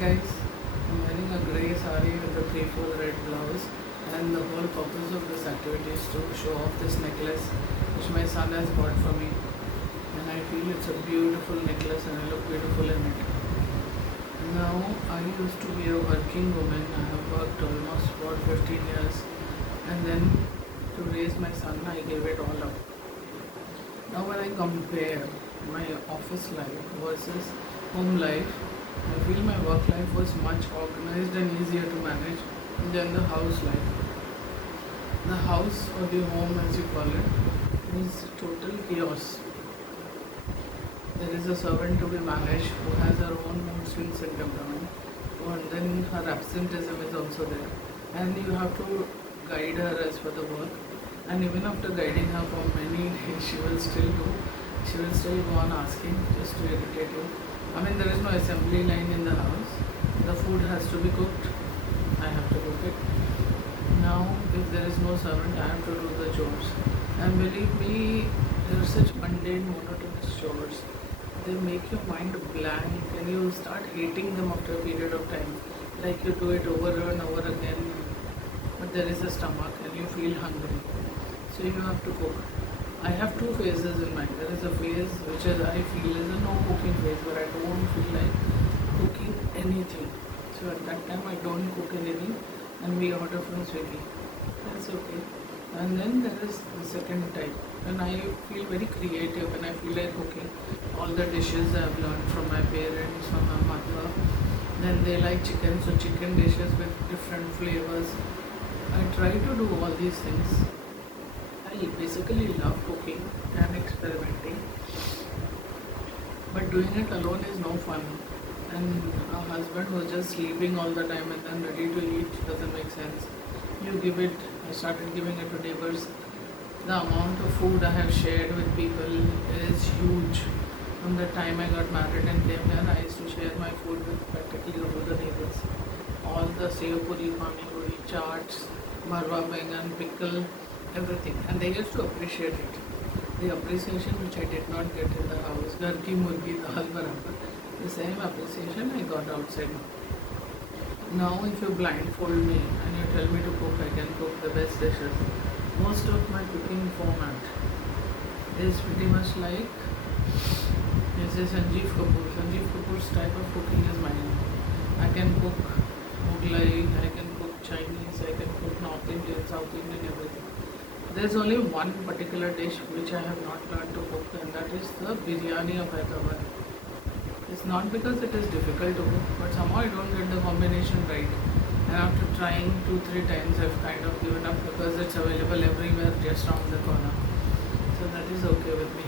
guys, I'm wearing a grey sari with a 3/4 red blouse, and the whole purpose of this activity is to show off this necklace which my son has bought for me, and I feel it's a beautiful necklace and I look beautiful in it. Now, I used to be a working woman. I have worked almost for 15 years, and then to raise my son I gave it all up. Now when I compare my office life versus home life, I feel my work life was much organized and easier to manage than the house life. The house or the home as you call it is total chaos. There is a servant to be managed who has her own mood swings and temperament, and then her absenteeism is also there. And you have to guide her as per the work. And even after guiding her for many days, she will still go on asking just to irritate you. I mean, there is no assembly line in the house. The food has to be cooked. I have to cook it. Now, if there is no servant, I have to do the chores. And believe me, they are such mundane, monotonous chores. They make your mind blank and you start hating them after a period of time. Like you do it over and over again, but there is a stomach and you feel hungry. So you have to cook. I have two phases in mind. There is a phase which is I feel is a no cooking phase where I don't feel like cooking anything. So at that time I don't cook anything and we order from Swiggy. That's okay. And then there is the second type when I feel very creative and I feel like cooking all the dishes I have learned from my parents, from my mother. Then they like chicken, so chicken dishes with different flavors. I try to do all these things. I basically love cooking and experimenting, but doing it alone is no fun. And a husband who's just sleeping all the time and then ready to eat doesn't make sense. I started giving it to neighbors. The amount of food I have shared with people is huge. From the time I got married and came here, I used to share my food with practically all the neighbors. All the sev puri, pani puri, chaats, bharwa bengan, pickle, everything. And they used to appreciate it. The appreciation which I did not get in the house, ghar ki murgi dal barabar, the same appreciation I got outside. Now if you blindfold me and you tell me to cook, I can cook the best dishes. Most of my cooking format is pretty much like, you say Sanjeev Kapoor. Sanjeev Kapoor's type of cooking is mine. I can cook Mughlai, I can cook Chinese, I can cook North Indian, South Indian, everything. There's only one particular dish which I have not learned to cook, and that is the biryani of Hyderabad. It's not because it is difficult to cook, but somehow I don't get the combination right. And after trying 2-3 times, I've kind of given up because it's available everywhere just around the corner. So that is okay with me.